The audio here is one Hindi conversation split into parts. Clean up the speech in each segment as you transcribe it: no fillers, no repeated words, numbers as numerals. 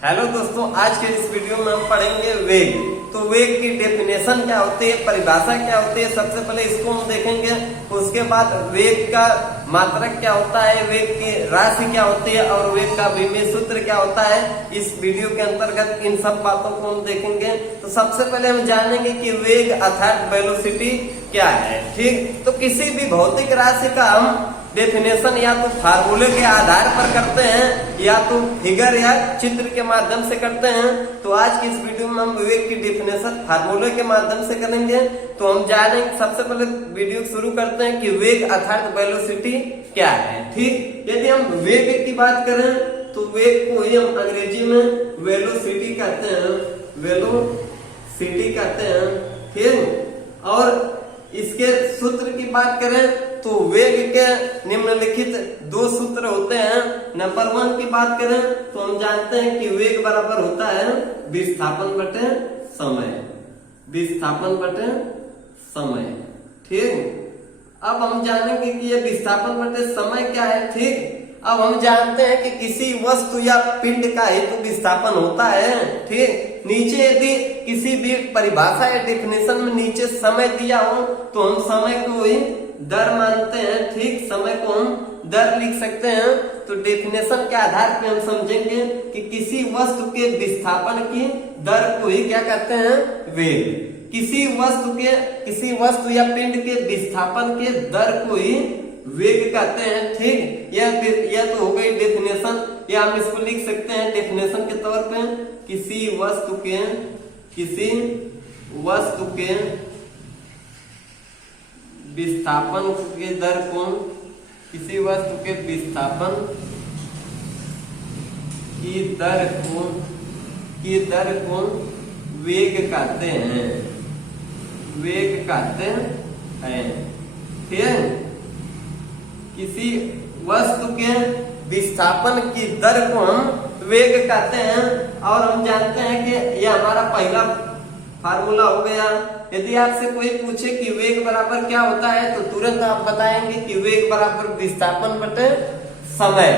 हेलो दोस्तों, आज के इस वीडियो में हम पढ़ेंगे वेग। तो वेग की डेफिनेशन क्या होती है, परिभाषा क्या होती है, सबसे पहले इसको हम देखेंगे। उसके बाद वेग का मात्रक क्या होता है, वेग की राशि क्या होती है और वेग का विमेय सूत्र क्या होता है। इस वीडियो के अंतर्गत इन सब बातों को हम देखेंगे। तो सबसे पहले हम जानेंगे कि वेग अर्थात वेलोसिटी क्या है। ठीक, तो किसी भी भौतिक राशि का हम डेफिनेशन या तो फार्मूले के आधार पर करते हैं या तो फिगर या चित्र के माध्यम से करते हैं। तो आज की इस वीडियो में हम वेग की डेफिनेशन फार्मूले के माध्यम से करेंगे। तो हम जानेंगे, सबसे पहले वीडियो शुरू करते हैं कि वेग अर्थात वेलोसिटी क्या है। ठीक, यदि हम वेग की बात करें तो वेग को ही हम अंग्रेजी में वेलोसिटी कहते हैं, वेलोसिटी कहते हैं। ठीक, और इसके सूत्र की बात करें तो वेग के निम्नलिखित दो सूत्र होते हैं। नंबर 1 की बात करें तो हम जानते हैं कि वेग बराबर होता है विस्थापन बटे समय, विस्थापन बटे समय। ठीक, अब हम जानेंगे कि ये विस्थापन बटे समय क्या है। ठीक, अब हम जानते हैं कि किसी वस्तु या पिंड का हेतु विस्थापन होता है। ठीक, नीचे यदि किसी भी परिभाषा या डेफिनेशन में नीचे समय दिया हो तो हम समय को ही दर मानते हैं। ठीक, समय को हम दर लिख सकते हैं। तो डेफिनेशन के आधार पर हम समझेंगे कि किसी वस्तु के विस्थापन की दर को ही क्या कहते हैं, वेग। किसी वस्तु या पिंड के विस्थापन के दर को ही वेग कहते हैं। ठीक, यह तो हो गई डेफिनेशन, या हम इसको लिख सकते हैं डेफिनेशन के तौर पे किसी वस्तु के विस्थापन के दर को, किसी वस्तु के विस्थापन की दर को वेग कहते हैं, वेग कहते हैं। ठीक, किसी वस्तु के विस्थापन की दर को हम वेग कहते हैं। और हम जानते हैं कि यह हमारा पहला फार्मूला हो गया। यदि आपसे कोई पूछे कि वेग बराबर क्या होता है तो तुरंत आप बताएंगे कि वेग बराबर विस्थापन बटे समय।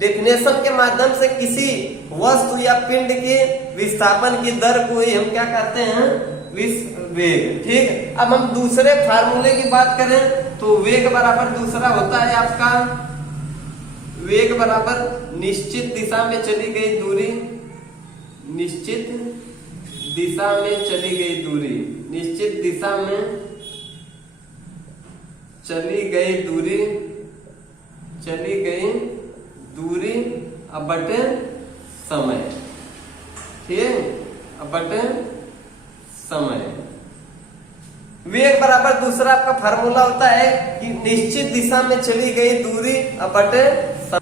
डेफिनेशन के माध्यम से किसी वस्तु या पिंड के विस्थापन की दर को ही हम क्या कहते हैं, वेग। ठीक, अब हम दूसरे फार्मूले की बात करें तो वेग बराबर दूसरा होता है आपका, वेग बराबर निश्चित दिशा में चली गई दूरी, निश्चित दिशा में चली गई दूरी, निश्चित दिशा में चली गई दूरी अब बटे समय। ठीक, अब बटे समय। वेग बराबर दूसरा आपका फार्मूला होता है कि निश्चित दिशा में चली गई दूरी बटे समय।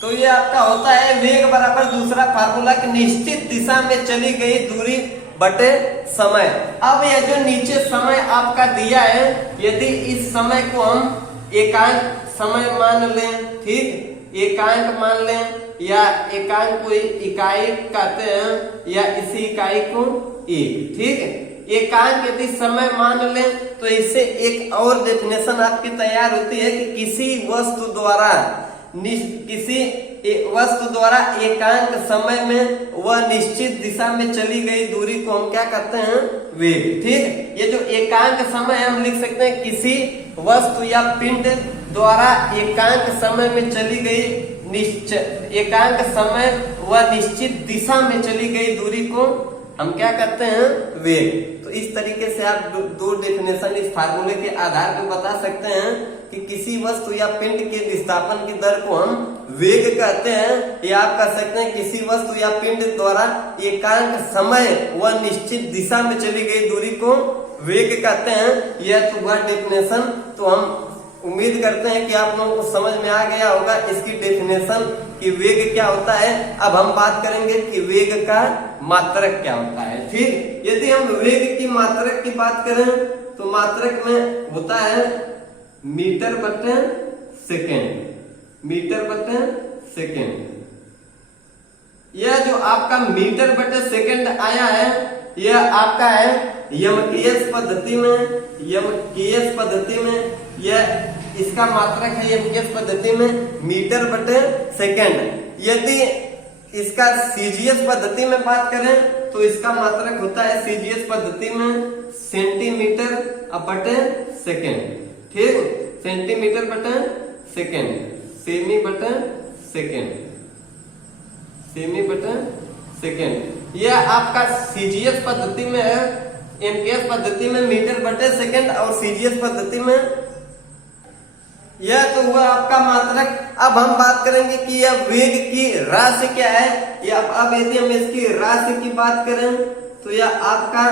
तो ये आपका होता है वेग बराबर दूसरा फार्मूला कि निश्चित दिशा में चली गई दूरी बटे समय। अब यह जो नीचे समय आपका दिया है, यदि इस समय को हम एकांक समय मान लें, ठीक, एकांक मान लें या एकांक को इकाई कहते हैं या इसी इकाई को एक। ठीक, एकांक यदि समय मान लें तो इससे एक और डेफिनेशन आपकी तैयार होती है कि किसी वस्तु द्वारा एकांक समय में वह निश्चित दिशा में चली गई दूरी को हम क्या कहते हैं, वेग। ठीक, ये जो एकांक समय हम लिख सकते हैं किसी वस्तु या पिंड द्वारा एकांक समय में चली गई एकांक समय वह निश्चित दिशा में चली गई दूरी को हम क्या कहते हैं, वेग। तो इस तरीके से आप दो डेफिनेशन इस फार्मूले के आधार पर बता सकते हैं कि किसी वस्तु या पिंड के विस्थापन की दर को हम वेग कहते हैं, या आप कह सकते हैं किसी वस्तु या पिंड द्वारा एकांक समय व निश्चित दिशा में चली गई दूरी को वेग कहते हैं। यह तो वह डेफिनेशन। तो हम उम्मीद करते हैं कि आप लोगों को समझ में आ गया होगा इसकी डेफिनेशन कि वेग क्या होता है। अब हम बात करेंगे कि वेग का मात्रक क्या होता है। ठीक, यदि हम वेग की मात्रक की बात करें तो मात्रक में होता है मीटर बटे सेकेंड, मीटर बटे सेकेंड। यह जो आपका मीटर बटे सेकेंड आया है यह आपका है यमकीय पद्धति में यह इसका मात्रक है यमकीय पद्धति में मीटर बटे सेकेंड। यदि इसका सीजीएस पद्धति में बात करें तो इसका मात्रक होता है सीजीएस पद्धति में सेंटीमीटर बटे सेकेंड। ठीक, सेंटीमीटर बटे सेकेंड, सेमी बटे सेकेंड, सेमी बटे सेकेंड। यह आपका सीजीएस पद्धति में है, एमकेएस पद्धति में मीटर बटे सेकेंड और सीजीएस पद्धति में यह तो हुआ आपका मात्रक। अब हम बात करेंगे कि यह वेग की राशि क्या है। या अब यदि हम इसकी राशि की बात करें तो यह आपका,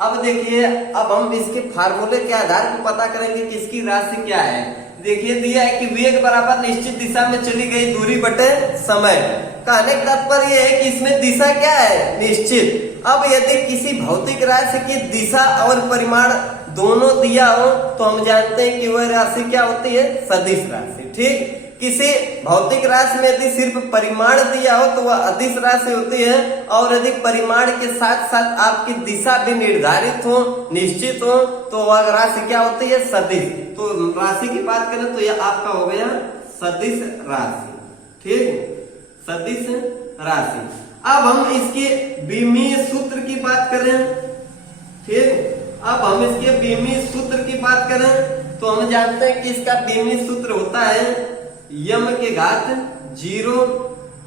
अब देखिए अब हम इसके फार्मूले के आधार पर पता करेंगे कि इसकी राशि क्या है। देखिए दिया है कि वेग बराबर निश्चित दिशा में चली गई दूरी बटे समय। कहने का तात्पर्य है कि इसमें दिशा क्या है, निश्चित। अब यदि किसी भौतिक राशि की दिशा और परिमाण दोनों दिया हो तो हम जानते हैं कि वह राशि क्या होती है, सदिश राशि। ठीक, किसी भौतिक राशि में यदि सिर्फ परिमाण दिया हो तो वह अदिश राशि होती है, और यदि परिमाण के साथ साथ आपकी दिशा भी निर्धारित हो, निश्चित हो, तो वह राशि क्या होती है, सदिश। तो राशि की बात करें तो यह आपका हो गया सदिश राशि। ठीक, सदिश राशि। अब हम इसके बीमीय सूत्र की बात करें। ठीक, अब हम इसके बीमीय सूत्र की बात करें तो हम जानते हैं कि इसका बीमीय सूत्र होता है यम के घात 0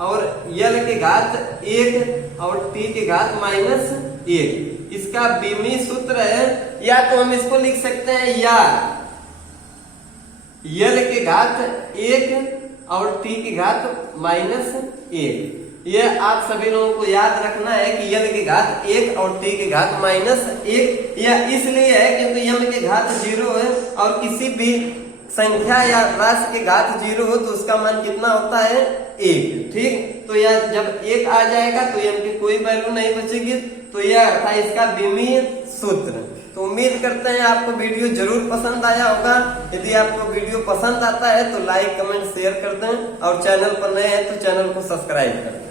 और यल के घात 1 और टी के घात -1। इसका बीमीय सूत्र है, या तो हम इसको लिख सकते हैं या यल के घात 1 और टी के घात -1। यह आप सभी लोगों को याद रखना है कि यल के घात 1 और टी के घात -1। यह इसलिए है क्योंकि यम के घात 0 है और किसी भी संख्या या राशि के घात 0 हो तो उसका मान कितना होता है, 1। ठीक, तो यह जब 1 आ जाएगा तो यम की कोई वैल्यू नहीं बचेगी। तो यह था इसका बीमीय सूत्र। तो उम्मीद करते हैं आपको वीडियो जरूर पसंद आया होगा। यदि आपको वीडियो पसंद आता है तो लाइक कमेंट शेयर कर दें, और चैनल पर नए हैं तो चैनल को सब्सक्राइब कर दें।